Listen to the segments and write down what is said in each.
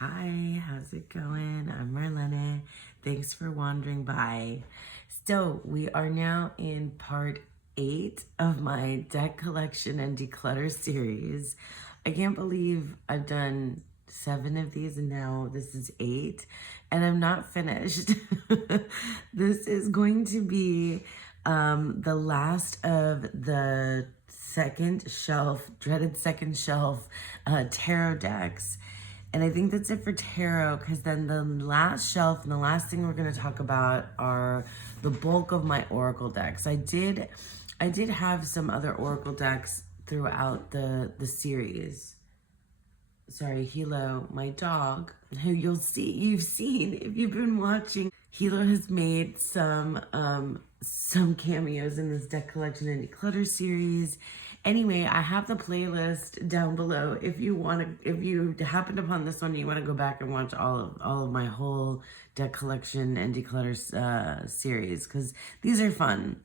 Hi, how's it going? I'm Marlene. Thanks for wandering by. So, we are now in part 8 of my deck collection and declutter series. I can't believe I've done 7 of these and now this is 8, and I'm not finished. This is going to be the last of the dreaded second shelf tarot decks. And I think that's it for tarot, because then the last shelf and the last thing we're going to talk about are the bulk of my oracle decks. I did have some other oracle decks throughout the series. Sorry, Hilo, my dog, who you've seen if you've been watching. Hilo has made some cameos in this deck collection and declutter series. Anyway, I have the playlist down below if you happened upon this one, you want to go back and watch all of my whole deck collection and declutter series, because these are fun.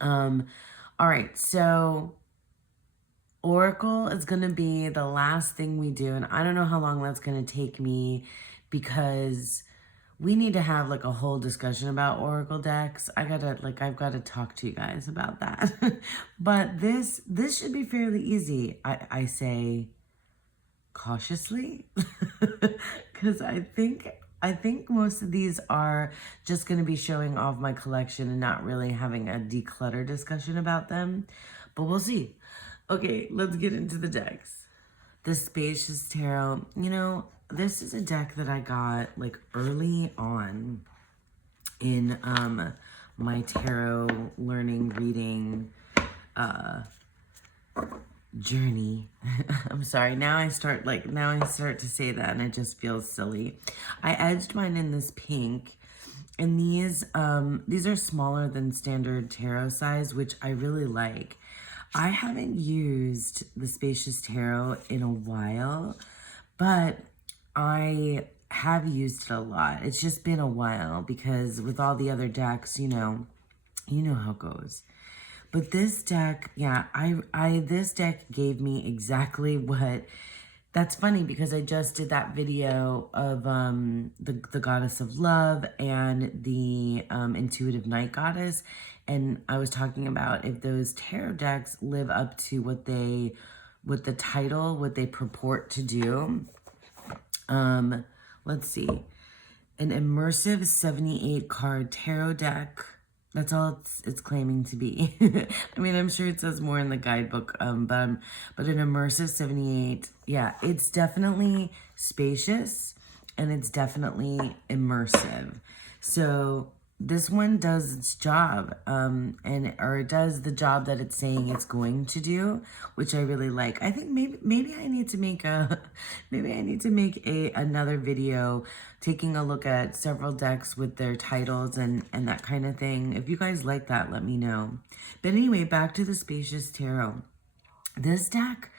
All right, so Oracle is going to be the last thing we do, and I don't know how long that's going to take me, because we need to have like a whole discussion about Oracle decks. I've got to talk to you guys about that. But this should be fairly easy. I say cautiously, because I think most of these are just going to be showing off my collection and not really having a declutter discussion about them. But we'll see. Okay, let's get into the decks. The Spacious Tarot. You know, this is a deck that I got like early on in my tarot learning reading journey. I'm sorry. Now I start to say that and it just feels silly. I edged mine in this pink, and these are smaller than standard tarot size, which I really like. I haven't used the Spacious Tarot in a while, but I have used it a lot. It's just been a while, because with all the other decks, you know how it goes. But this deck, yeah, this deck gave me exactly what. That's funny, because I just did that video of the Goddess of Love and the Intuitive Night Goddess, and I was talking about if those tarot decks live up to what they purport to do. Let's see, an immersive 78 card tarot deck. That's all it's claiming to be. I mean, I'm sure it says more in the guidebook, but an immersive 78, yeah, it's definitely spacious and it's definitely immersive. So this one does its job, or it does the job that it's saying it's going to do, which I really like. I think maybe I need to make another video taking a look at several decks with their titles and that kind of thing. If you guys like that, let me know. But anyway, back to the Spacious Tarot. This deck,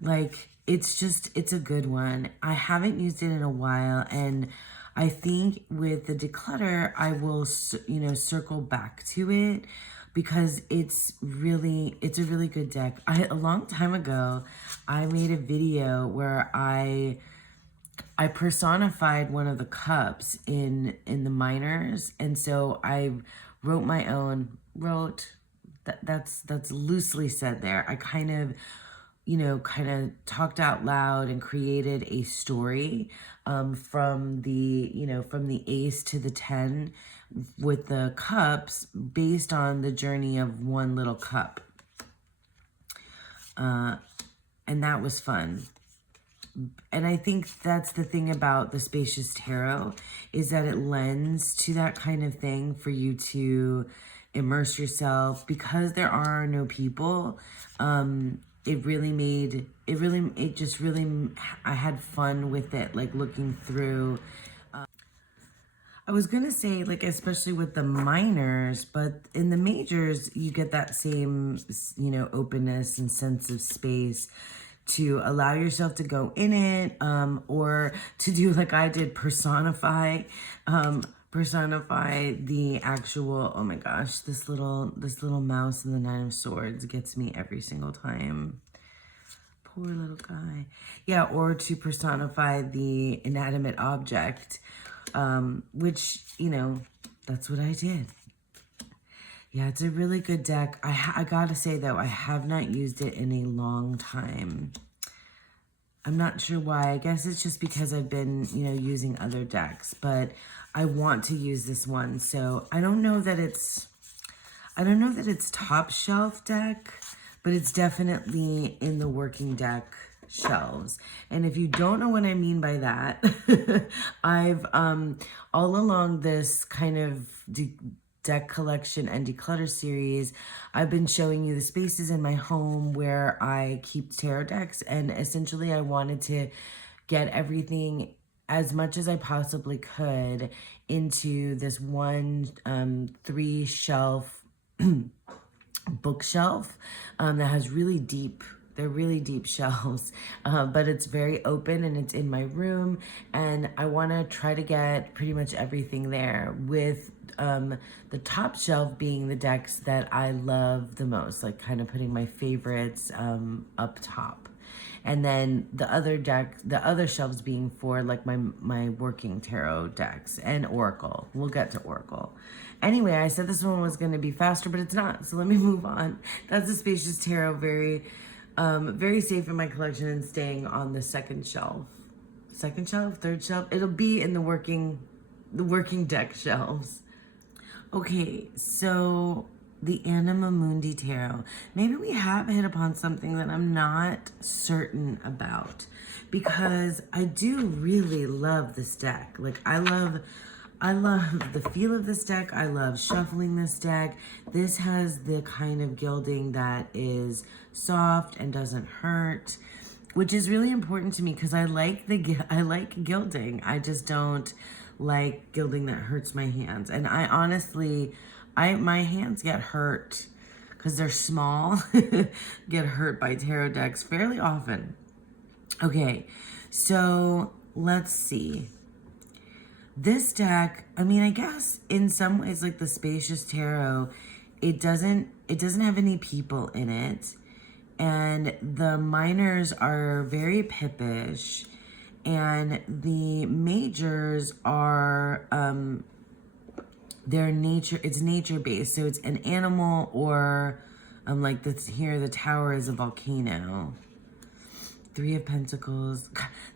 like, it's a good one. I haven't used it in a while, and I think with the declutter, I will, circle back to it, because it's a really good deck. A long time ago, I made a video where I personified one of the cups in the minors, and so I wrote my own. That's loosely said there. I kind of talked out loud and created a story from the ace to the 10 with the cups, based on the journey of one little cup. And that was fun. And I think that's the thing about the Spacious Tarot, is that it lends to that kind of thing for you to immerse yourself, because there are no people. I had fun with it, like looking through. I was gonna say, like, especially with the minors, but in the majors, you get that same, openness and sense of space to allow yourself to go in it, or to do like I did, personify the actual. Oh my gosh, this little mouse in the Nine of Swords gets me every single time. poor little guy. Yeah, or to personify the inanimate object, which, you know, that's what I did. Yeah, it's a really good deck. I gotta say, though, I have not used it in a long time. I'm not sure why. I guess it's just because I've been, you know, using other decks. But I want to use this one. So I don't know that it's top shelf deck, but it's definitely in the working deck shelves. And if you don't know what I mean by that, I've all along this kind of deck collection and declutter series, I've been showing you the spaces in my home where I keep tarot decks, and essentially I wanted to get everything as much as I possibly could into this one 3-shelf bookshelf that has really deep, they're really deep shelves, but it's very open and it's in my room, and I want to try to get pretty much everything there, with the top shelf being the decks that I love the most, like kind of putting my favorites up top. And then the other shelves being for like my working tarot decks and Oracle. We'll get to Oracle. Anyway, I said this one was going to be faster, but it's not. So let me move on. That's the Spacious Tarot, very safe in my collection and staying on the second shelf. Second shelf, third shelf. It'll be in the working deck shelves. Okay, so the Anima Mundi Tarot. Maybe we have hit upon something that I'm not certain about, because I do really love this deck. Like, I love the feel of this deck. I love shuffling this deck. This has the kind of gilding that is soft and doesn't hurt, which is really important to me because I like gilding. I just don't like gilding that hurts my hands. And I honestly, my hands get hurt because they're small, get hurt by tarot decks fairly often. Okay, so let's see. This deck, I mean, I guess in some ways, like the Spacious Tarot, it doesn't have any people in it, and the minors are very pippish, and the majors are it's nature based, so it's an animal, or like this here, the tower is a volcano. Three of Pentacles.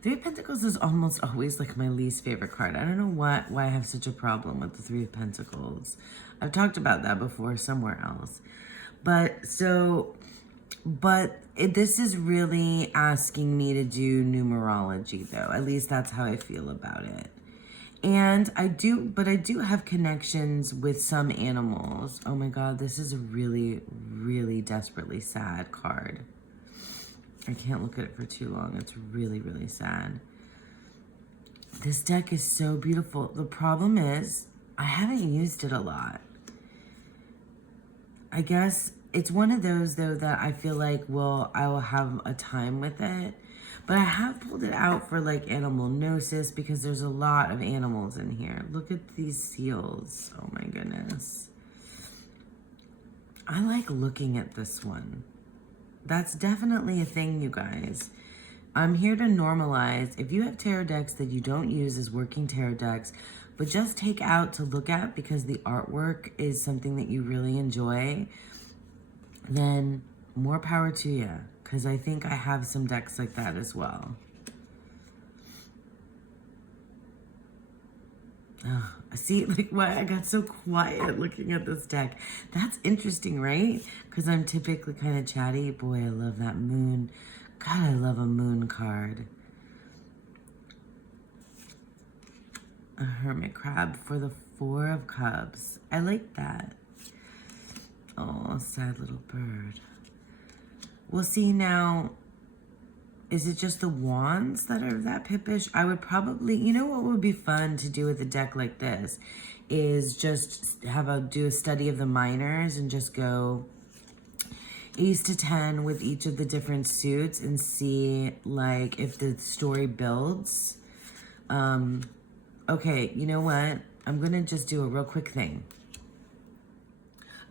Three of Pentacles is almost always like my least favorite card. I don't know why I have such a problem with the Three of Pentacles. I've talked about that before somewhere else. This is really asking me to do numerology, though. At least that's how I feel about it. And I do have connections with some animals. Oh my God, this is a really, really desperately sad card. I can't look at it for too long. It's really, really sad. This deck is so beautiful. The problem is, I haven't used it a lot. I guess it's one of those, though, that I feel like I will have a time with it. But I have pulled it out for like animal gnosis because there's a lot of animals in here. Look at these seals. Oh my goodness. I like looking at this one. That's definitely a thing, you guys. I'm here to normalize. If you have tarot decks that you don't use as working tarot decks, but just take out to look at because the artwork is something that you really enjoy, then more power to you. Because I think I have some decks like that as well. Oh, see, like, why I got so quiet looking at this deck. That's interesting, right? Because I'm typically kind of chatty. Boy, I love that moon. God, I love a moon card. A hermit crab for the Four of Cups. I like that. Oh, sad little bird. Well, see, now, is it just the wands that are that pippish? I would probably, you know what would be fun to do with a deck like this is just do a study of the minors and just go ace to 10 with each of the different suits and see like if the story builds. Okay, you know what? I'm gonna just do a real quick thing.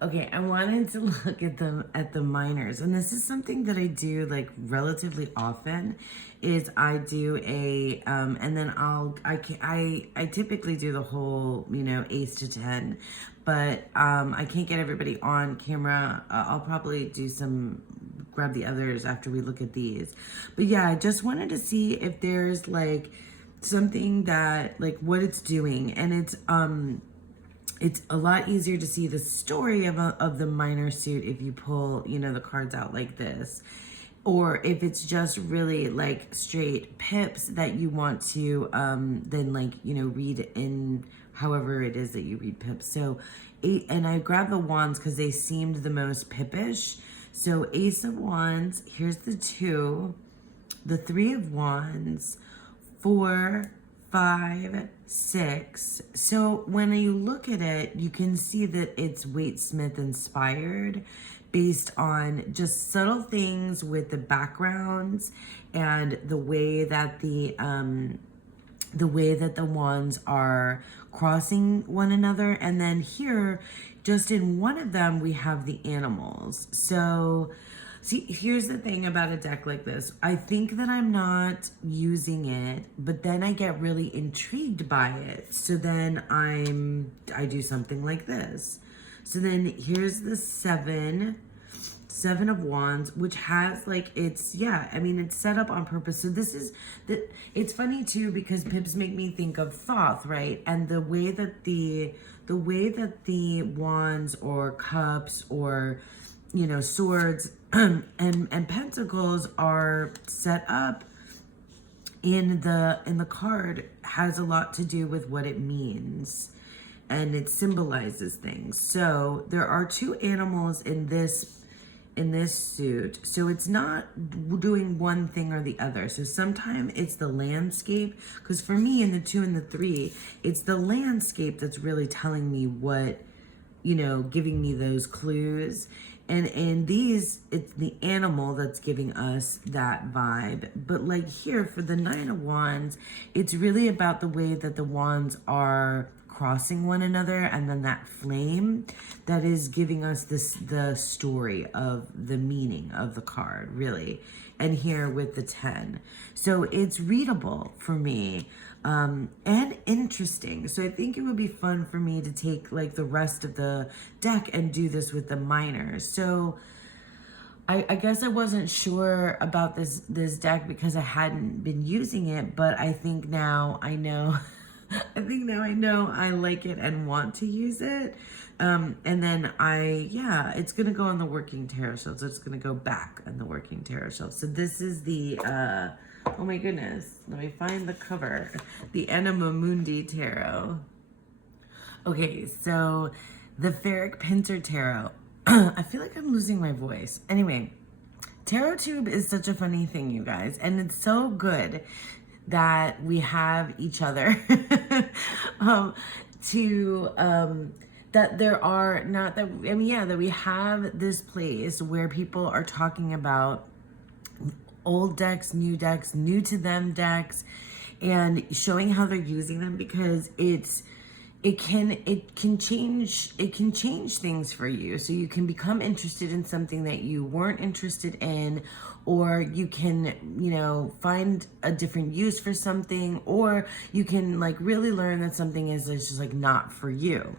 Okay, I wanted to look at the minors, and this is something that I do like relatively often. Is I do a and then I typically do the whole ace to 10, but I can't get everybody on camera. I'll probably do some grab the others after we look at these, but yeah, I just wanted to see if there's like something that like what it's doing, and it's a lot easier to see the story of the minor suit if you pull, the cards out like this. Or if it's just really like straight pips that you want to then like, read in however it is that you read pips. So, and I grabbed the wands because they seemed the most pippish. So Ace of Wands, here's the 2, the 3 of Wands, 4, 5, 6. So when you look at it, you can see that it's Waite Smith inspired based on just subtle things with the backgrounds and the way that the wands are crossing one another. And then here, just in one of them, we have the animals. So see, here's the thing about a deck like this. I think that I'm not using it, but then I get really intrigued by it. So then I do something like this. So then here's the 7 of Wands, which has like, it's set up on purpose. So this is it's funny too, because pips make me think of Thoth, right? And the way that the wands or cups or swords and pentacles are set up in the card has a lot to do with what it means, and it symbolizes things. So there are 2 animals in this suit, so it's not doing one thing or the other. So sometimes it's the landscape, because for me in the 2 and the 3, it's the landscape that's really telling me what, giving me those clues. And in these, it's the animal that's giving us that vibe. But like here for the 9 of Wands, it's really about the way that the wands are crossing one another, and then that flame that is giving us the story of the meaning of the card, really. And here with the 10. So it's readable for me. And interesting. So I think it would be fun for me to take like the rest of the deck and do this with the minors. So I guess I wasn't sure about this deck because I hadn't been using it, but I think now I know. I think now I know I like it and want to use it. And then it's going to go on the working tarot shelf. So it's going to go back on the working tarot shelf. So this is the, oh my goodness, let me find the cover. The Anima Mundi tarot. Okay, so the Ferric Pinter tarot. I feel like I'm losing my voice. Anyway, tarot tube is such a funny thing, you guys. And it's so good that we have each other that there are not that, that we have this place where people are talking about old decks, new to them decks, and showing how they're using them, because it can change things for you. So you can become interested in something that you weren't interested in, or you can, find a different use for something, or you can like really learn that something is just like not for you.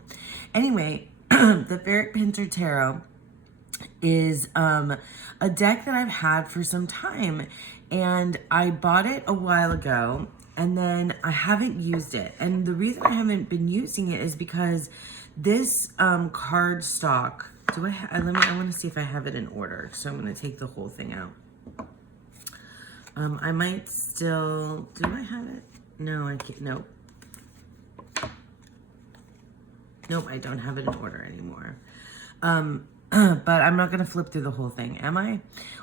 Anyway, the Ferric Pinter Tarot is a deck that I've had for some time, and I bought it a while ago, and then I haven't used it. And the reason I haven't been using it is because this card stock, I want to see if I have it in order. So I'm going to take the whole thing out. I might still, do I have it? No, I can't, nope. Nope, I don't have it in order anymore. But I'm not going to flip through the whole thing, am I?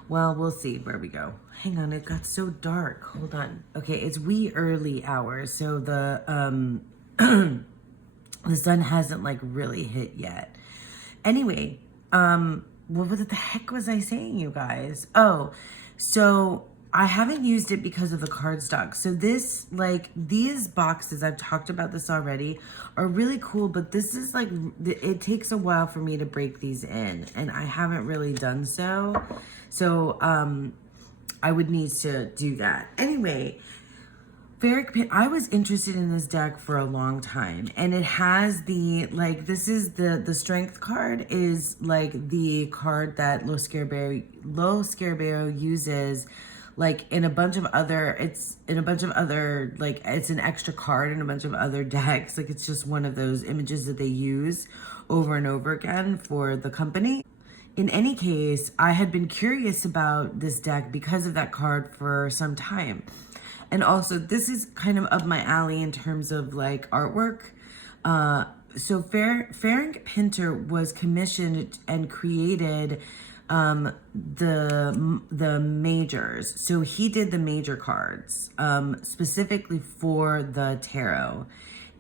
Well, we'll see where we go. Hang on, it got so dark. Hold on. Okay, it's wee early hours, so the the sun hasn't like really hit yet. Anyway, what the heck was I saying, you guys? Oh, so I haven't used it because of the cardstock. So this, like, these boxes, I've talked about this already, are really cool, but this is like, it takes a while for me to break these in, and I haven't really done so. So, I would need to do that. Anyway, I was interested in this deck for a long time, and it has the, like, this is the strength card is like the card that Lo Scarabeo uses, like in a bunch of other, like, it's an extra card in a bunch of other decks. Like, it's just one of those images that they use over and over again for the company. In any case, I had been curious about this deck because of that card for some time. And also, this is kind of up my alley in terms of like artwork. So Ferenc Pinter was commissioned and created the majors. So he did the major cards specifically for the tarot.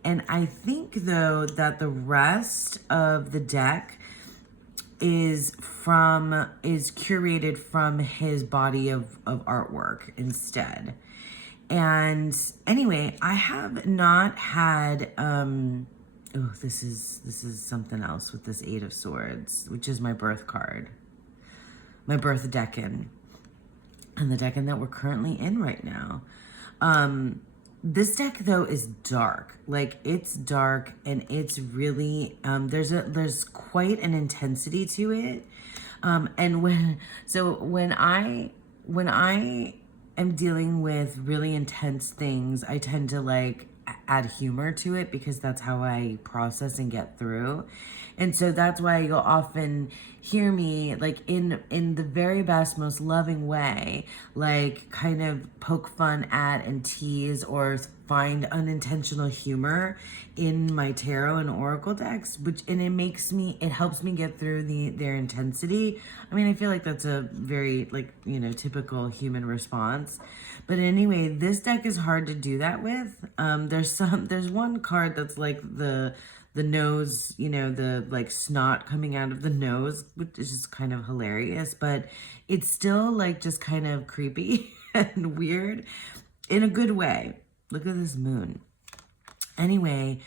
And I think though that the rest of the deck is curated from his body of artwork instead. And anyway, I have not had oh, this is something else with this Eight of Swords, which is my birth card. My birth decan. And the decan that we're currently in right now. This deck though is dark. Like, it's dark, and it's really there's quite an intensity to it. And when I am dealing with really intense things, I tend to like add humor to it because that's how I process and get through. And so that's why you'll often hear me like in the very best, most loving way, like kind of poke fun at and tease or find unintentional humor in my tarot and oracle decks, and it helps me get through their intensity. I mean, I feel like that's a very, like, you know, typical human response. But anyway, this deck is hard to do that with. There's one card that's like the nose, you know, the like snot coming out of the nose, which is just kind of hilarious, but it's still like just kind of creepy and weird in a good way. Look at this moon. Anyway,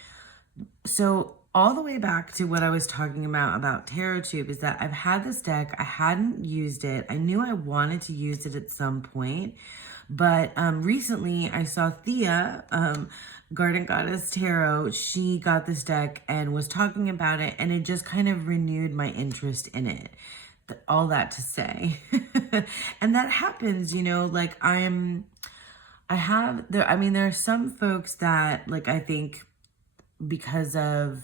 so all the way back to what I was talking about Tarot Tube is that I've had this deck. I hadn't used it. I knew I wanted to use it at some point, but recently I saw Thea, Garden Goddess Tarot. She got this deck and was talking about it, and it just kind of renewed my interest in it. All that to say. And that happens, you know, like there are some folks that, like, I think because of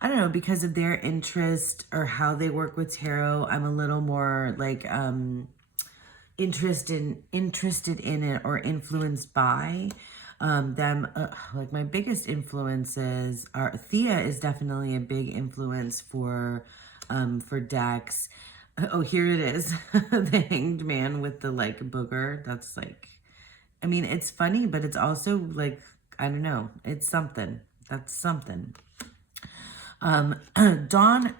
their interest or how they work with tarot, I'm a little more like interested in it or influenced by them. Like, my biggest influences are, Thea is definitely a big influence for decks. Oh, here it is. The Hanged Man with the like booger. That's like, I mean, it's funny, but it's also like, I don't know, it's something. That's something. Dawn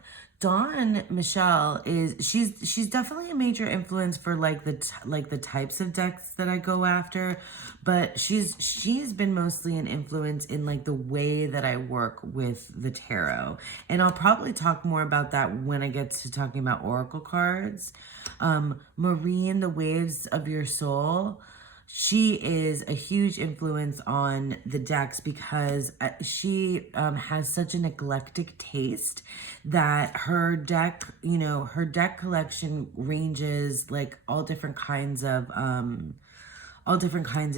Michelle she's definitely a major influence for like the types of decks that I go after, but she's been mostly an influence in like the way that I work with the tarot. And I'll probably talk more about that when I get to talking about oracle cards. Marine, the Waves of Your Soul. She is a huge influence on the decks because she has such an eclectic taste that her deck collection ranges like all different kinds of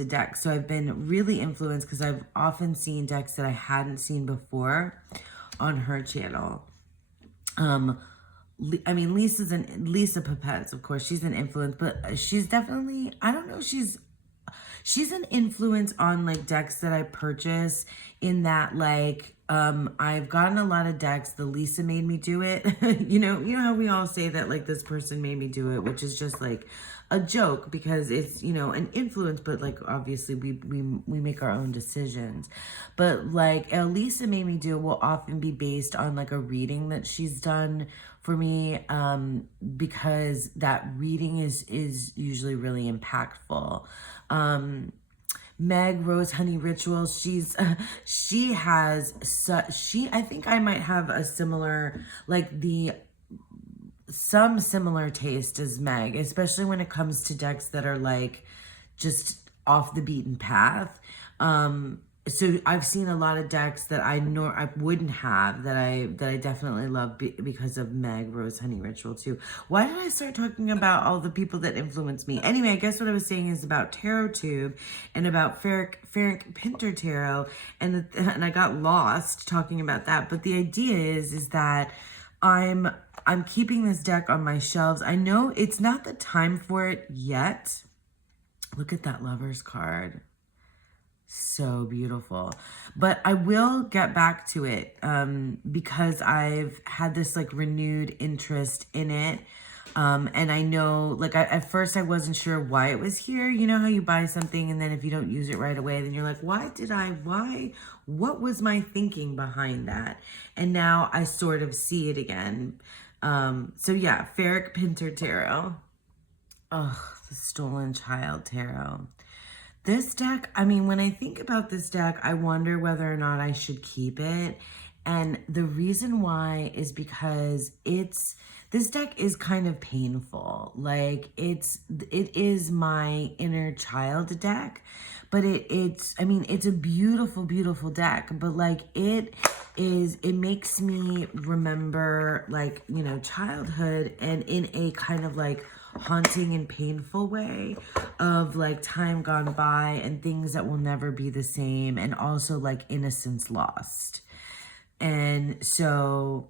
decks. So I've been really influenced because I've often seen decks that I hadn't seen before on her channel. I mean, Lisa Pepetz, of course, she's an influence, but she's definitely, I don't know, she's an influence on like decks that I purchase, in that like I've gotten a lot of decks. The Lisa made me do it. you know how we all say that like this person made me do it, which is just like a joke because it's, you know, an influence, but like obviously we make our own decisions. But like Elisa made me do will often be based on like a reading that she's done for me, because that reading is usually really impactful. Meg Rose Honey Ritual, she has such, I think I might have a similar, like some similar taste as Meg, especially when it comes to decks that are like just off the beaten path. So I've seen a lot of decks that I wouldn't have, that I definitely love because of Meg Rose Honey Ritual too. Why did I start talking about all the people that influenced me? Anyway, I guess what I was saying is about Tarot Tube and about Ferric Pinter Tarot, and I got lost talking about that. But the idea is that I'm keeping this deck on my shelves. I know it's not the time for it yet. Look at that Lover's card. So beautiful. But I will get back to it because I've had this like renewed interest in it. And I know, like, at first I wasn't sure why it was here. You know how you buy something and then if you don't use it right away, then you're like, what was my thinking behind that? And now I sort of see it again. So yeah, Ferric Pinter Tarot. Oh, the Stolen Child Tarot. This deck, I mean, when I think about this deck, I wonder whether or not I should keep it. And the reason why is because this deck is kind of painful. Like it is my inner child deck, but it's a beautiful, beautiful deck, but like it makes me remember like, you know, childhood, and in a kind of like haunting and painful way of like time gone by and things that will never be the same, and also like innocence lost. And so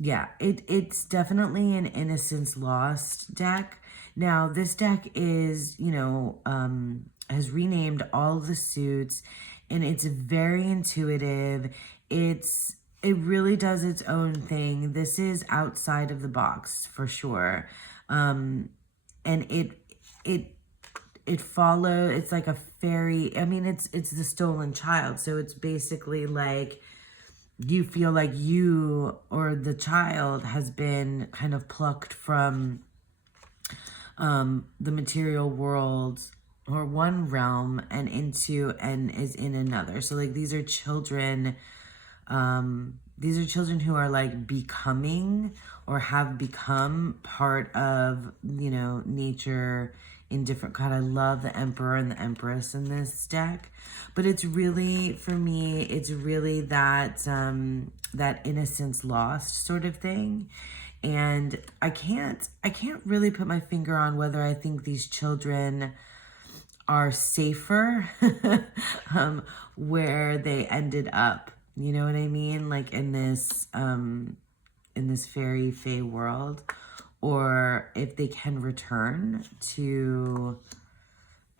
yeah, it's definitely an innocence lost deck. Now this deck is, you know, has renamed all the suits, and it's very intuitive. It really does its own thing. This is outside of the box for sure. And it follows, it's like a fairy, I mean, it's the stolen child. So it's basically like you feel like you or the child has been kind of plucked from the material world or one realm and is in another. So like these are children who are like becoming or have become part of, you know, nature in different, God, I love the Emperor and the Empress in this deck. But it's really, for me, it's really that, that innocence lost sort of thing. And I can't really put my finger on whether I think these children are safer where they ended up. You know what I mean? Like in this fairy fae world, or if they can return to,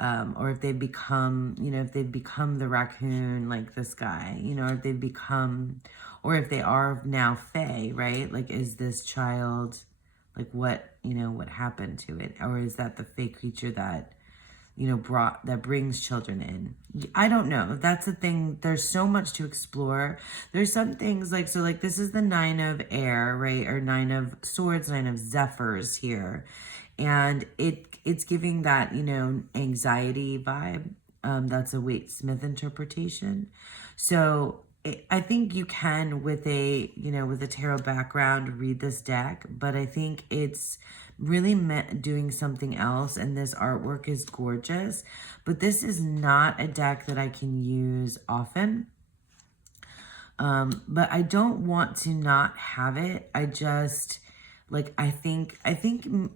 or if they become, you know, if they've become the raccoon, like this guy, you know, or if they've become, or if they are now fae, right? Like, is this child, like what, you know, what happened to it? Or is that the fae creature that, you know, that brings children in? I don't know. That's the thing. There's so much to explore. There's some things like, so like this is the 9 of air, right? Or 9 of swords, 9 of zephyrs here. And it's giving that, you know, anxiety vibe. That's a Waite Smith interpretation. So I think you can, with a, you know, with a tarot background, read this deck, but I think it's really doing something else, and this artwork is gorgeous, but this is not a deck that I can use often. But I don't want to not have it. I just, like, I think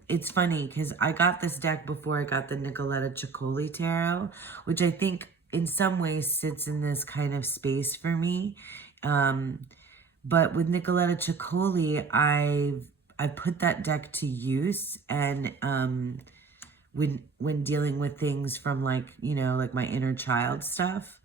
it's funny because I got this deck before I got the Nicoletta Ciccoli Tarot, which I think in some ways sits in this kind of space for me. But with Nicoletta Ciccoli, I put that deck to use, and when dealing with things from, like, you know, like my inner child stuff.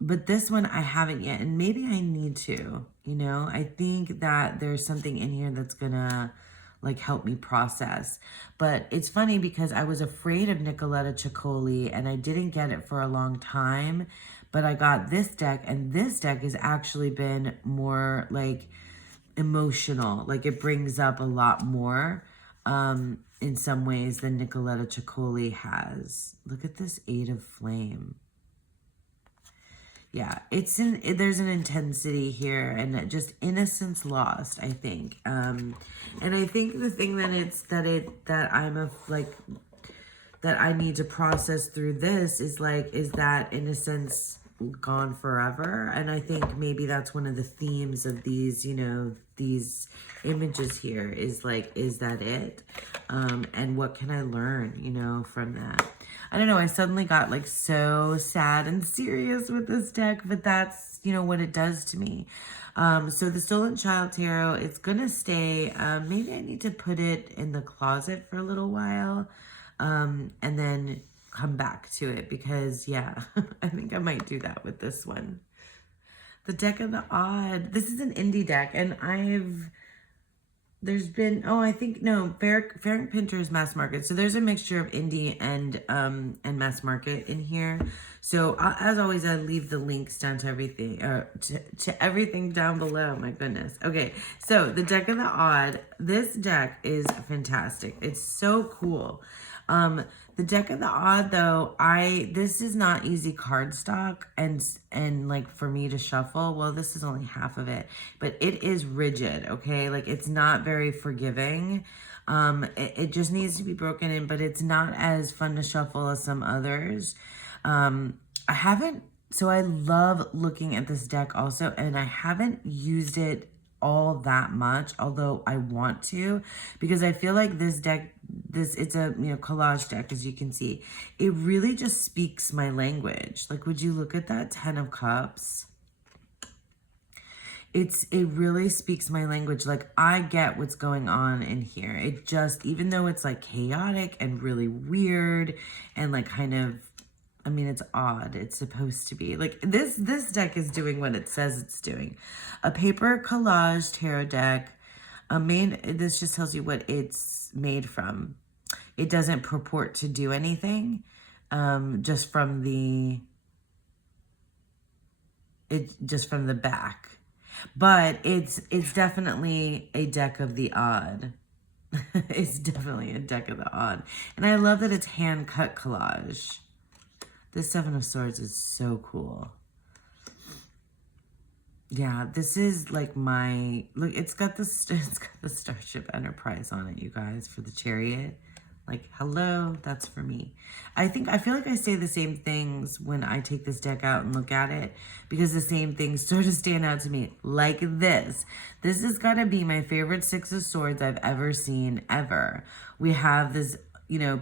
But this one I haven't yet, and maybe I need to, you know. I think that there's something in here that's gonna like help me process. But it's funny because I was afraid of Nicoletta Ciccoli and I didn't get it for a long time, but I got this deck, and this deck has actually been more like emotional. Like it brings up a lot more in some ways than Nicoletta Ciccoli has. Look at this Eight of Flame. Yeah, there's an intensity here and just innocence lost, I think. And I think the thing that I need to process through this is that innocence gone forever? And I think maybe that's one of the themes of these, these images here is that it? And what can I learn, from that? I don't know. I suddenly got so sad and serious with this deck, but that's, what it does to me. So the Stolen Child Tarot, it's going to stay. Maybe I need to put it in the closet for a little while, and then come back to it because, yeah, I think I might do that with this one. The Deck of the Odd. This is an indie deck, and there's been, Farring Pinter's mass market. So there's a mixture of indie and mass market in here. So as always, I leave the links down to everything, to everything down below. My goodness. Okay, so the Deck of the Odd. This deck is fantastic. It's so cool. The Deck of the Odd, though, this is not easy cardstock, and like for me to shuffle, well, this is only half of it, but it is rigid, okay? It's not very forgiving. It just needs to be broken in, but it's not as fun to shuffle as some others. So I love looking at this deck also, and I haven't used it all that much, although I want to, because I feel like this deck, it's a collage deck, as you can see. It really just speaks my language. Would you look at that 10 of Cups? It really speaks my language. I get what's going on in here. It just, even though it's chaotic and really weird and kind of, it's odd. It's supposed to be. This deck is doing what it says it's doing. A paper collage tarot deck. This just tells you what it's made from. It doesn't purport to do anything. Just from the back. But it's definitely a deck of the odd. It's definitely a deck of the odd. And I love that it's hand-cut collage. This Seven of Swords is so cool. Yeah, this is look, it's got the Starship Enterprise on it, you guys, for the Chariot. Hello, that's for me. I feel like I say the same things when I take this deck out and look at it, because the same things sort of stand out to me. Like this. This has got to be my favorite Six of Swords I've ever seen, ever. We have this,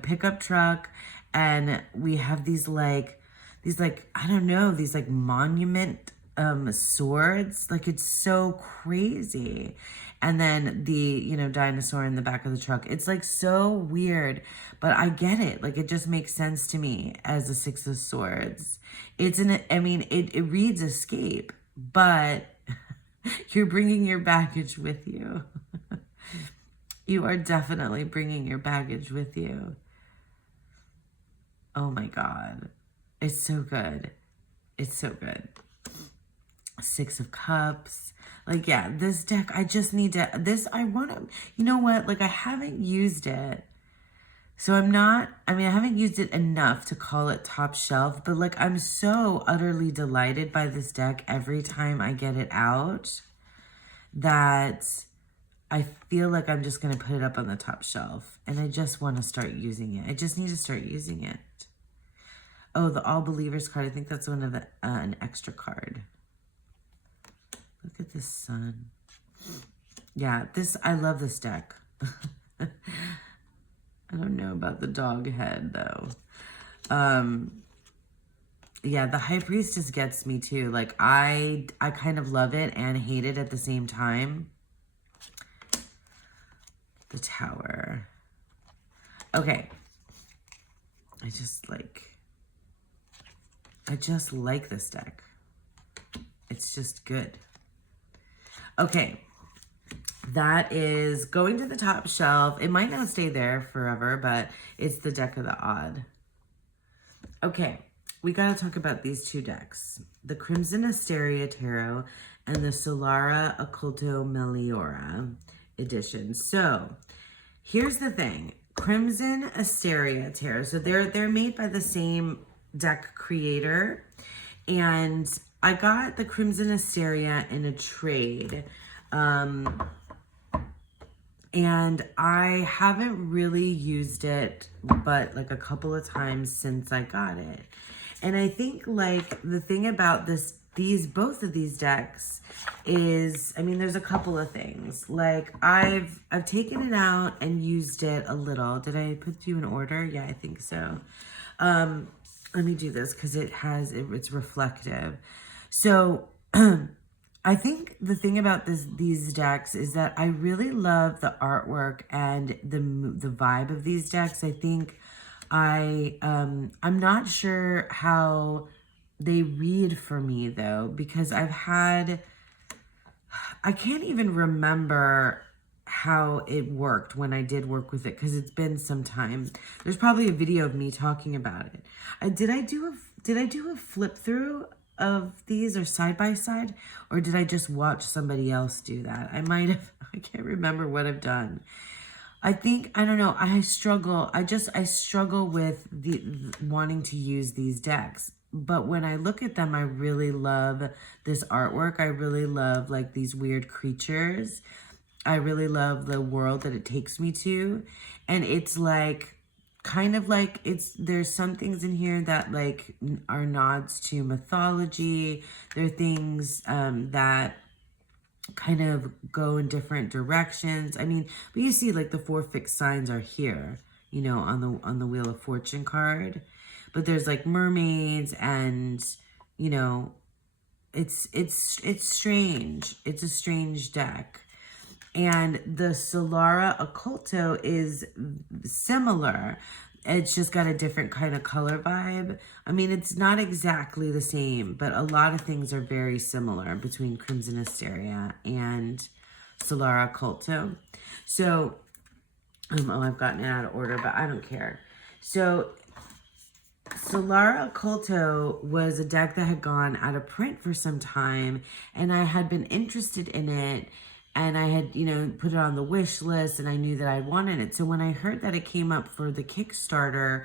pickup truck, and we have these I don't know, these monument swords. It's so crazy. And then the dinosaur in the back of the truck. It's so weird, but I get it. It just makes sense to me as a Six of Swords. It reads escape, but you're bringing your baggage with you. You are definitely bringing your baggage with you. Oh my God. It's so good. It's so good. Six of Cups. Yeah, this deck, I just need to, I want to, you know what? I haven't used it. So I haven't used it enough to call it top shelf, but I'm so utterly delighted by this deck every time I get it out that I feel like I'm just going to put it up on the top shelf, and I just want to start using it. I just need to start using it. Oh, the All Believers card. I think that's one of an extra card. Look at this sun. Yeah, I love this deck. I don't know about the dog head, though. Yeah, the High Priestess gets me, too. I kind of love it and hate it at the same time. The Tower. Okay. I just like this deck. It's just good. Okay. That is going to the top shelf. It might not stay there forever, but it's the deck of the odd. Okay, we got to talk about these two decks. The Crimson Asteria Tarot and the Solara Occulto Meliora edition. So, here's the thing. Crimson Asteria Tarot. So they're made by the same deck creator. And I got the Crimson Asteria in a trade. And I haven't really used it, but like a couple of times since I got it. And I think like the thing about both of these decks is, I mean, there's a couple of things. Like I've taken it out and used it a little. Did I put you in order? Yeah, I think so. Let me do this because it's reflective. So I think the thing about these decks is that I really love the artwork and the vibe of these decks. I think I'm not sure how they read for me though, because I can't even remember how it worked when I did work with it because it's been some time. There's probably a video of me talking about it. Did I do a flip through of these or side by side, or did I just watch somebody else do that? I might have. I can't remember what I've done. I don't know. I struggle with wanting to use these decks. But when I look at them, I really love this artwork. I really love like these weird creatures. I really love the world that it takes me to. And it's like, kind of like there's some things in here that like are nods to mythology. There are things that kind of go in different directions. I mean, but you see like the 4 fixed signs are here, you know, on the Wheel of Fortune card. But there's like mermaids and, you know, it's strange. It's a strange deck. And the Solara Occulto is similar. It's just got a different kind of color vibe. I mean, it's not exactly the same, but a lot of things are very similar between Crimson Asteria and Solara Occulto. So, I've gotten it out of order, but I don't care. So, Solara Occulto was a deck that had gone out of print for some time, and I had been interested in it. And I had, you know, put it on the wish list and I knew that I wanted it. So when I heard that it came up for the Kickstarter,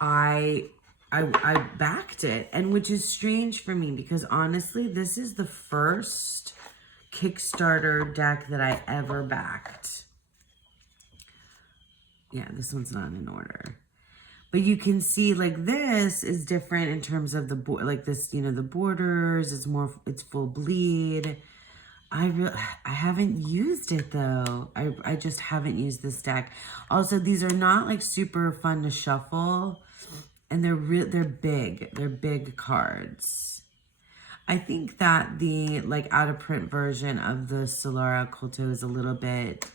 I backed it. And which is strange for me because honestly, this is the first Kickstarter deck that I ever backed. Yeah, this one's not in order. But you can see like this is different in terms of the like this, you know, the borders, it's full bleed. I haven't used it though. I just haven't used this deck. Also, these are not like super fun to shuffle, and they're big. They're big cards. I think that the like out of print version of the Solara Occulto is a little bit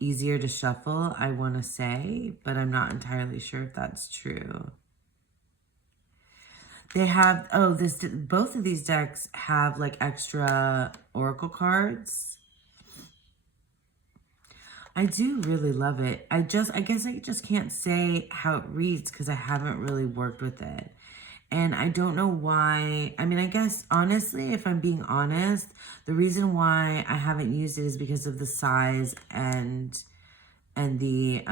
easier to shuffle, I want to say, but I'm not entirely sure if that's true. They have, both of these decks have like extra oracle cards. I do really love it. I guess I just can't say how it reads because I haven't really worked with it. And I don't know why. I mean, I guess honestly, if I'm being honest, the reason why I haven't used it is because of the size and the,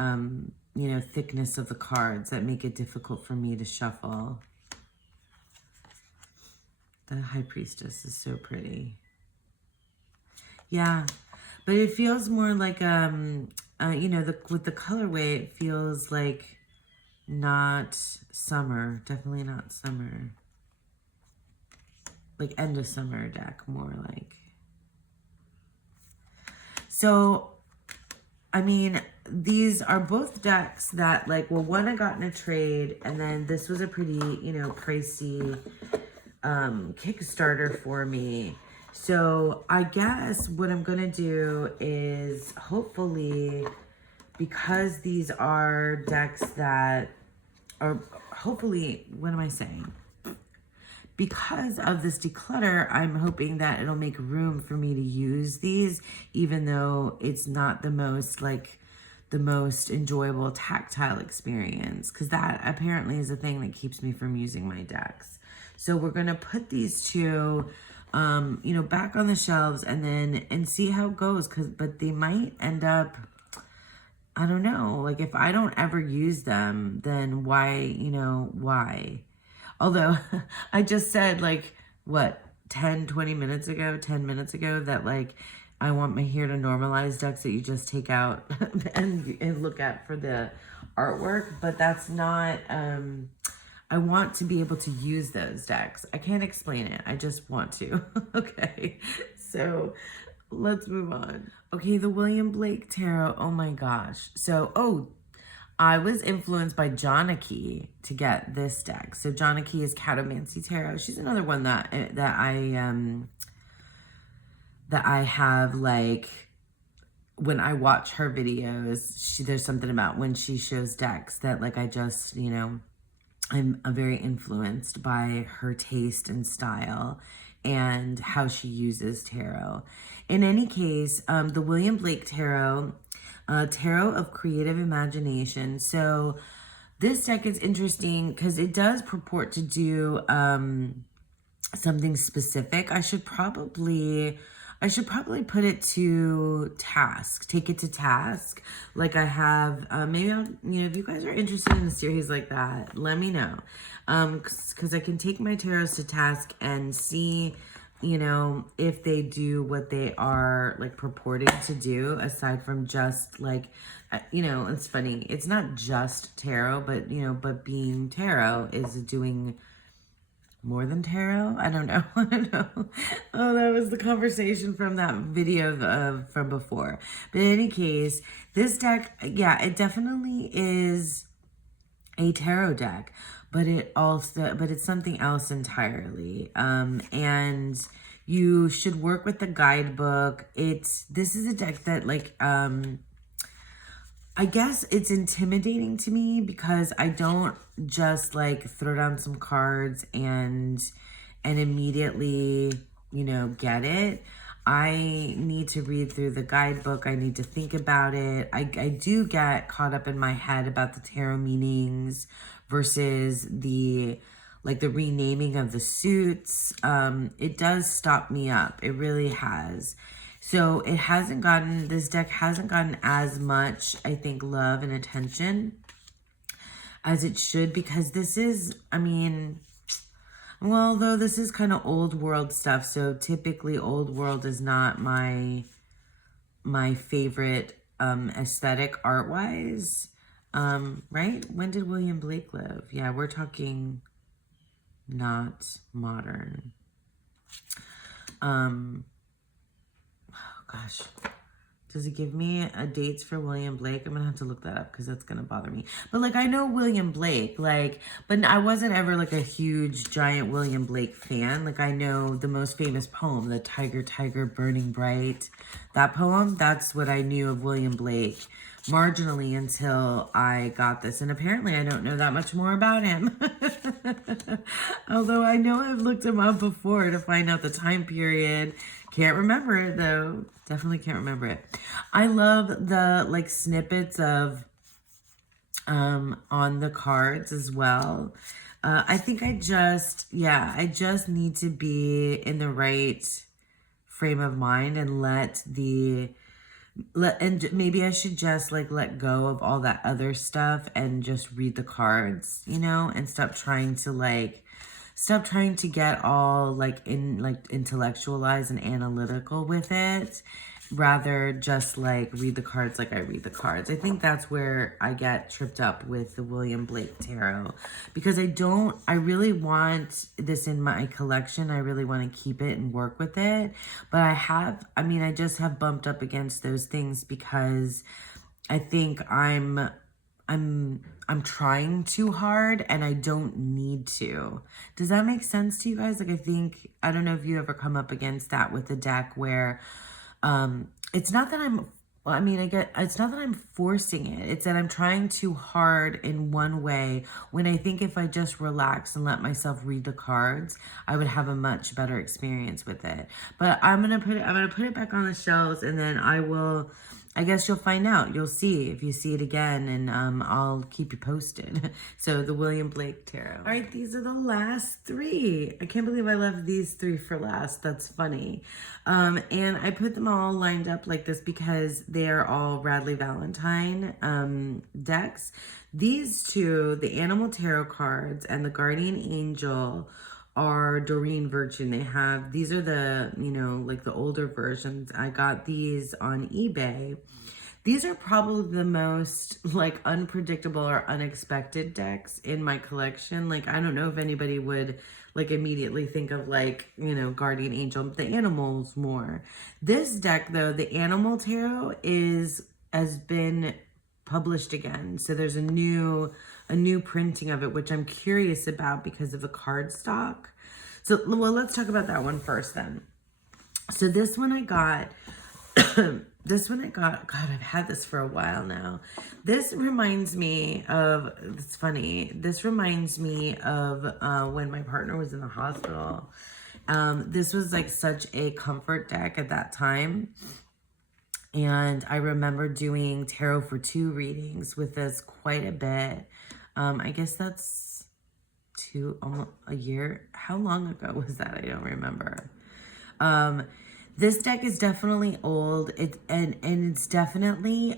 you know, thickness of the cards that make it difficult for me to shuffle. The High Priestess is so pretty. Yeah, but it feels more like, you know, with the colorway, it feels like not summer. Definitely not summer. Like end of summer deck, more like. So, I mean, these are both decks that, like, well, one I got in a trade, and then this was a pretty, you know, pricey Kickstarter for me. So I guess what I'm gonna do is hopefully, because these are decks that are hopefully, what am I saying? because of this declutter, I'm hoping that it'll make room for me to use these, even though it's not the most enjoyable tactile experience, because that apparently is a thing that keeps me from using my decks. So we're gonna put these two, back on the shelves and see how it goes. But they might end up, I don't know, like if I don't ever use them, then why? Although I just said like, what, 10 minutes ago that like, I want my hair to normalize decks that you just take out and look at for the artwork, but that's not, I want to be able to use those decks. I can't explain it. I just want to. Okay, so let's move on. Okay, the William Blake Tarot. Oh my gosh. So, I was influenced by Jonaki to get this deck. So Jonaki is Catamancy Tarot. She's another one that I have, like, when I watch her videos, there's something about when she shows decks that, like, I just, I'm very influenced by her taste and style and how she uses tarot. In any case, the William Blake Tarot, Tarot of Creative Imagination. So this deck is interesting because it does purport to do something specific. I should probably put it to task, take it to task. Like I have, maybe I'll, if you guys are interested in a series like that, let me know. Cause I can take my tarots to task and see, if they do what they are like purporting to do, aside from just like, it's funny. It's not just tarot, but being tarot is doing more than tarot. I don't know. I don't know. Oh, that was the conversation from that video from before. But in any case, this deck, yeah, it definitely is a tarot deck, but it's something else entirely. And you should work with the guidebook. This is a deck that like, I guess it's intimidating to me because I don't just like throw down some cards and immediately, get it. I need to read through the guidebook. I need to think about it. I do get caught up in my head about the tarot meanings versus the renaming of the suits. It does stop me up. It really has. So this deck hasn't gotten as much, I think, love and attention as it should, because this is, though this is kind of old world stuff. So typically old world is not my favorite aesthetic art wise. Right? When did William Blake live? Yeah, we're talking not modern. Gosh, does it give me a dates for William Blake? I'm gonna have to look that up because that's gonna bother me. But like, I know William Blake, but I wasn't ever like a huge giant William Blake fan. Like, I know the most famous poem, the Tiger, Tiger, Burning Bright. That poem, that's what I knew of William Blake marginally until I got this. And apparently I don't know that much more about him. Although I know I've looked him up before to find out the time period. Can't remember it though. Definitely can't remember it. I love the like snippets of on the cards as well. I think I just need to be in the right frame of mind and and maybe I should just like let go of all that other stuff and just read the cards, and stop trying to get all intellectualize and analytical with it. Rather just like read the cards like I read the cards. I think that's where I get tripped up with the William Blake Tarot, because I really want this in my collection. I really want to keep it and work with it. But I just have bumped up against those things because I think I'm trying too hard and I don't need to. Does that make sense to you guys? Like, I don't know if you ever come up against that with a deck where it's not that I'm well, I mean, I get, it's not that I'm forcing it. It's that I'm trying too hard in one way when I think if I just relax and let myself read the cards, I would have a much better experience with it. But I'm going to put it back on the shelves, and then I guess you'll find out. You'll see if you see it again, and I'll keep you posted. So the William Blake Tarot. All right, these are the last three. I can't believe I left these three for last. That's funny. And I put them all lined up like this because they're all Radley Valentine decks. These two, the Animal Tarot cards and the Guardian Angel, are Doreen Virtue. These are the, like the older versions. I got these on eBay. These are probably the most like unpredictable or unexpected decks in my collection. Like, I don't know if anybody would like immediately think of like, Guardian Angel, the animals more. This deck though, the Animal Tarot has been published again. So there's a new printing of it, which I'm curious about because of the cardstock. So, well, let's talk about that one first then. So this one I got, God, I've had this for a while now. This reminds me of, it's funny, this reminds me of when my partner was in the hospital. This was like such a comfort deck at that time. And I remember doing tarot for 2 readings with this quite a bit. I guess that's almost a year. How long ago was that? I don't remember. This deck is definitely old. And it's definitely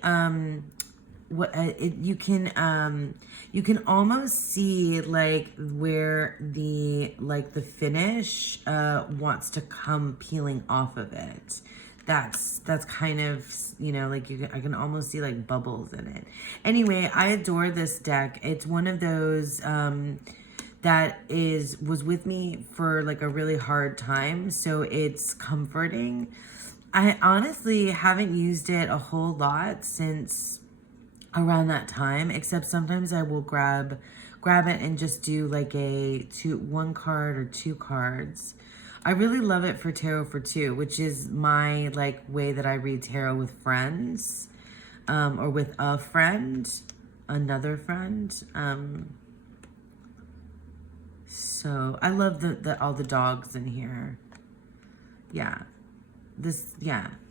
you can almost see like where the finish wants to come peeling off of it. That's kind of, like I can almost see like bubbles in it. Anyway, I adore this deck. It's one of those that was with me for like a really hard time. So it's comforting. I honestly haven't used it a whole lot since around that time, except sometimes I will grab it and just do like one card or 2 cards. I really love it for tarot for 2, which is my like way that I read tarot with friends, or with a friend, another friend. So I love all the dogs in here. Yeah,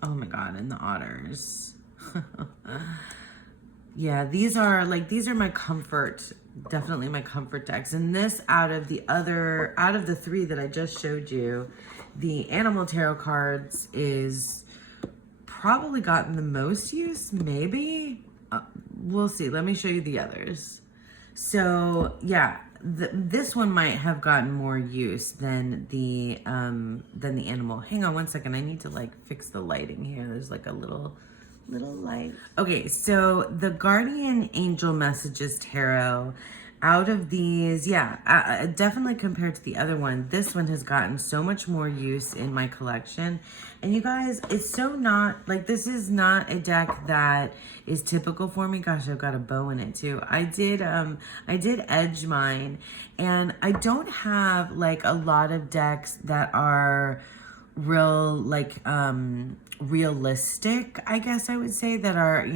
oh my God, and the otters. Yeah, these are my comfort, definitely my comfort decks. And this out of the 3 that I just showed you, the Animal Tarot cards is probably gotten the most use, maybe. We'll see. Let me show you the others. So yeah, this one might have gotten more use than the animal. Hang on one second. I need to like fix the lighting here. There's like a little light. Okay, so the Guardian Angel Messages Tarot, out of these, definitely compared to the other one, this one has gotten so much more use in my collection. And you guys, it's so not, like, this is not a deck that is typical for me. Gosh, I've got a bow in it too. I did edge mine, and I don't have like a lot of decks that are real, like, realistic, I guess I would say, that are,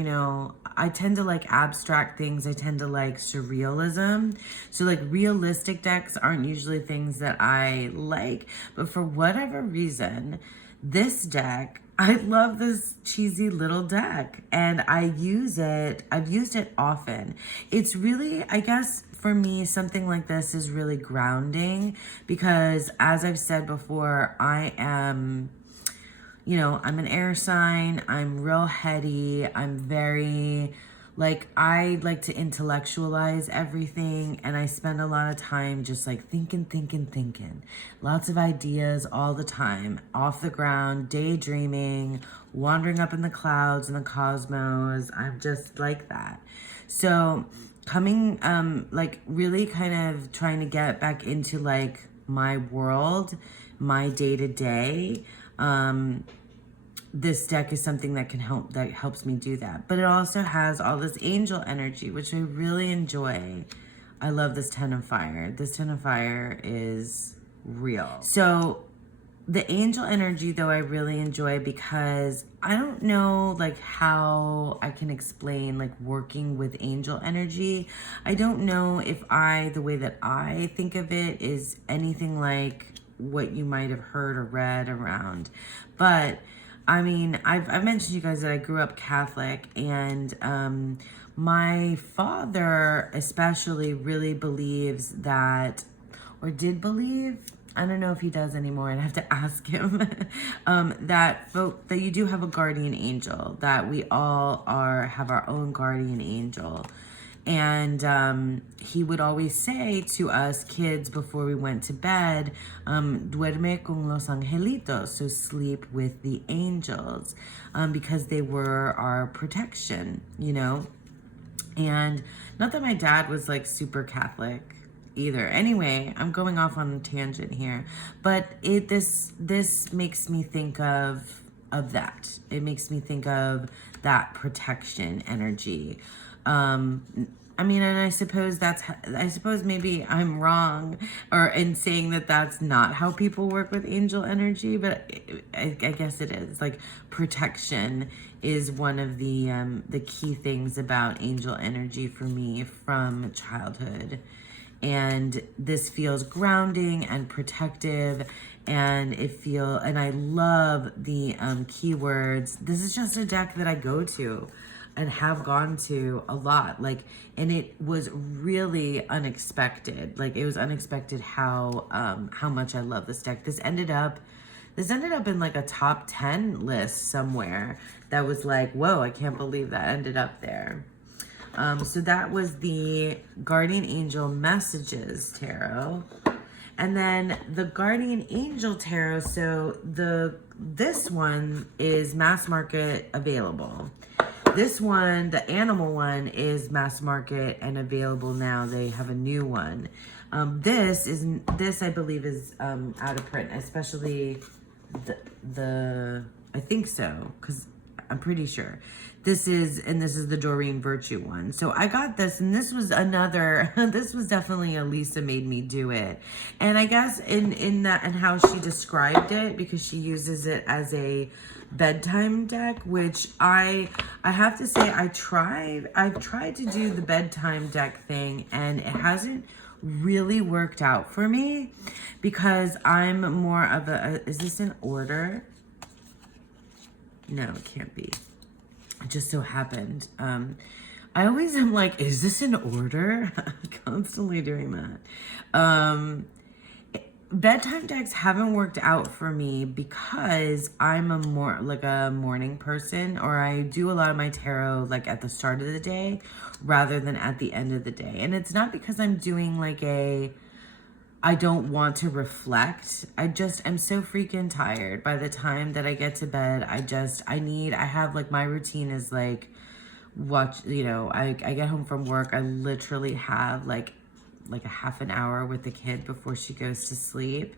I tend to like abstract things. I tend to like surrealism. So like realistic decks aren't usually things that I like, but for whatever reason, this deck, I love this cheesy little deck, and I've used it often. It's really, I guess, for me, something like this is really grounding because, as I've said before, I am, I'm an air sign. I'm real heady. I'm very, I like to intellectualize everything, and I spend a lot of time just like thinking. Lots of ideas all the time, off the ground, daydreaming, wandering up in the clouds and the cosmos. I'm just like that. So coming, really kind of trying to get back into like my world, my day-to-day, this deck is something that helps me do that. But it also has all this angel energy, which I really enjoy. I love this 10 of fire. This 10 of fire is real. So The angel energy, though, I really enjoy because I don't know like how I can explain like working with angel energy. I don't know if the way that I think of it is anything like what you might have heard or read around. But I mean, I've mentioned to you guys that I grew up Catholic, and my father especially really believes that, or did believe, I don't know if he does anymore, I'd have to ask him, that you do have a guardian angel, that we all have our own guardian angel. And he would always say to us kids before we went to bed, duerme con los angelitos, so sleep with the angels, because they were our protection, you know? And not that my dad was like super Catholic either. Anyway, I'm going off on a tangent here, but this makes me think of that. It makes me think of that protection energy. I mean, and I suppose maybe I'm wrong or in saying that that's not how people work with angel energy, but I guess it is. Like, protection is one of the key things about angel energy for me from childhood. And this feels grounding and protective, and I love the keywords. This is just a deck that I go to and have gone to a lot, like, and it was really unexpected. Like, it was unexpected how much I love this deck. This ended up in like a top 10 list somewhere that was like, whoa, I can't believe that ended up there. So that was the Guardian Angel Messages Tarot. And then the Guardian Angel Tarot, so this one is mass market available. This one, the animal one, is mass market and available now. They have a new one. This I believe is out of print, especially I think so, because I'm pretty sure. This is the Doreen Virtue one. So I got this, and this was this was definitely a Lisa made me do it. And I guess in that, and how she described it, because she uses it as a bedtime deck, which I have to say I've tried to do the bedtime deck thing, and it hasn't really worked out for me, because I'm more of is this in order? No, it can't be. It just so happened. I always am like, is this in order? I'm constantly doing that. Bedtime decks haven't worked out for me because I'm more like a morning person, or I do a lot of my tarot like at the start of the day rather than at the end of the day. And it's not because I'm doing like I don't want to reflect. I'm so freaking tired. By the time that I get to bed, I have like, my routine is like, I get home from work. I literally have like a half an hour with the kid before she goes to sleep.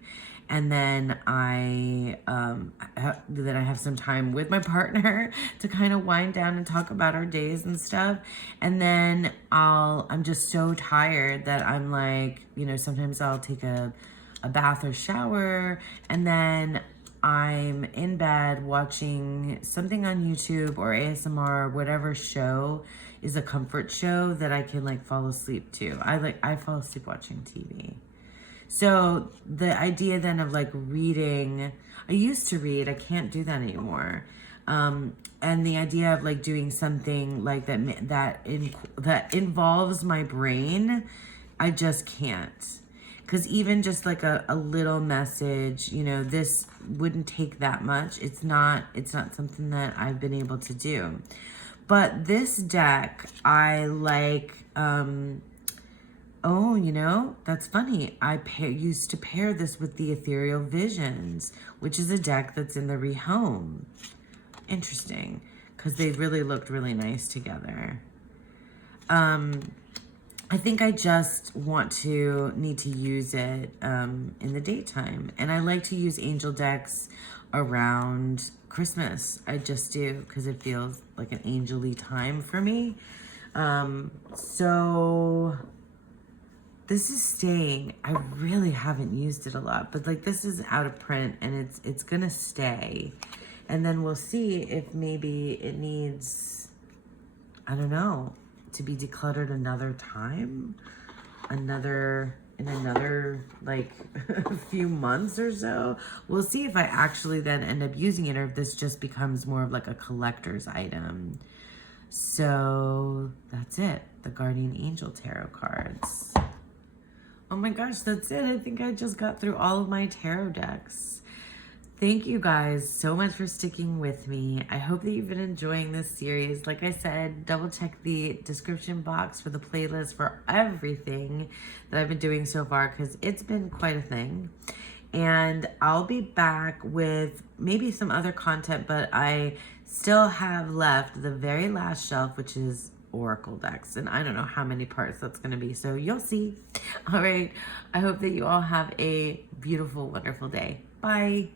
And then I have some time with my partner to kind of wind down and talk about our days and stuff. And then I'm just so tired that I'm like, sometimes I'll take a bath or shower, and then I'm in bed watching something on YouTube or ASMR, whatever show is a comfort show that I can like fall asleep to. I fall asleep watching TV. So the idea then of like reading, I used to read, I can't do that anymore. And the idea of like doing something like that involves my brain, I just can't. Because even just like a little message, this wouldn't take that much. It's not something that I've been able to do. But this deck, I like, that's funny. I used to pair this with the Ethereal Visions, which is a deck that's in the Rehome. Interesting, because they really looked really nice together. I think I just need to use it in the daytime. And I like to use angel decks around Christmas. I just do, because it feels like an angel-y time for me. So This is staying. I really haven't used it a lot, but like this is out of print and it's gonna stay. And then we'll see if maybe it needs, I don't know, to be decluttered another time, in another like few months or so. We'll see if I actually then end up using it or if this just becomes more of like a collector's item. So that's it, the Guardian Angel Tarot cards. Oh my gosh, that's it. I think I just got through all of my tarot decks. Thank you guys so much for sticking with me. I hope that you've been enjoying this series. Like I said, double check the description box for the playlist for everything that I've been doing so far because it's been quite a thing. And I'll be back with maybe some other content, but I still have left the very last shelf, which is Oracle decks, and I don't know how many parts that's going to be, so you'll see. All right, I hope that you all have a beautiful, wonderful day. Bye.